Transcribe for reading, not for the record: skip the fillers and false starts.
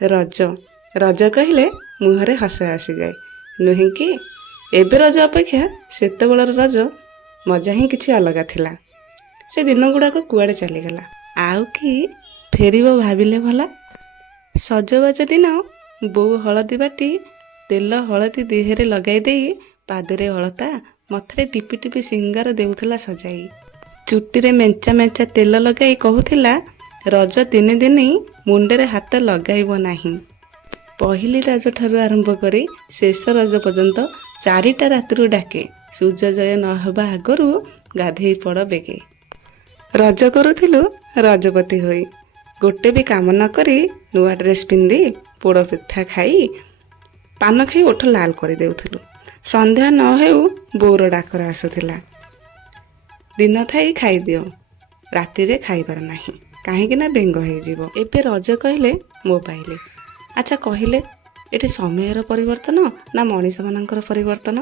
ରଜ ରଜ କହିଲେ ମୁହଁରେ ହସ ଆସିଯାଏ, ନୁହେଁ କି? ଏବେ ରଜ ଅପେକ୍ଷା ସେତେବେଳର ରଜ ମଜା ହିଁ କିଛି ଅଲଗା ଥିଲା। ସେ ଦିନ ଗୁଡ଼ାକ କୁଆଡ଼େ ଚାଲିଗଲା, ଆଉ କି ଫେରିବ ଭାବିଲେ ଭଲା। ସଜବାଜ ଦିନ ବୋଉ ହଳଦୀ ବାଟି ତେଲ ହଳଦୀ ଦେହରେ ଲଗାଇ ଦେଇ ପାଦରେ ଅଳତା, ମଥାରେ ଟିପି ଟିପି ସିଙ୍ଗାର ଦେଉଥିଲା ସଜାଇ। ଚୁଟିରେ ମେଞ୍ଚା ମେଞ୍ଚା ତେଲ ଲଗାଇ କହୁଥିଲା, ରଜ 3 ଦିନ ମୁଣ୍ଡରେ ହାତ ଲଗାଇବ ନାହିଁ। ପହିଲି ରଜ ଠାରୁ ଆରମ୍ଭ କରି ଶେଷ ରଜ ପର୍ଯ୍ୟନ୍ତ 4ଟା ରାତିରୁ ଡାକେ, ସୂର୍ଯ୍ୟୋଦୟ ନହେବା ଆଗରୁ ଗାଧେଇ ପଡ଼ ବେଗେ। ରଜ କରୁଥିଲୁ ରଜପତି ହୋଇ, ଗୋଟେ ବି କାମ ନ କରି ନୂଆ ଡ୍ରେସ୍ ପିନ୍ଧି ପୋଡ଼ ପିଠା ଖାଇ ପାନ ଖାଇ ଓଠ ଲାଲ କରିଦେଉଥିଲୁ। ସନ୍ଧ୍ୟା ନ ହେଉ ବୋଉର ଡାକରା ଆସୁଥିଲା, ଦିନ ଥାଇ ଖାଇଦିଅ, ରାତିରେ ଖାଇବାର ନାହିଁ, କାହିଁକି ନା ବେଙ୍ଗ ହେଇଯିବ। ଏବେ ରଜ କହିଲେ ମୋବାଇଲ। ଆଚ୍ଛା କହିଲେ, ଏଠି ସମୟର ପରିବର୍ତ୍ତନ ନା ମଣିଷମାନଙ୍କର ପରିବର୍ତ୍ତନ?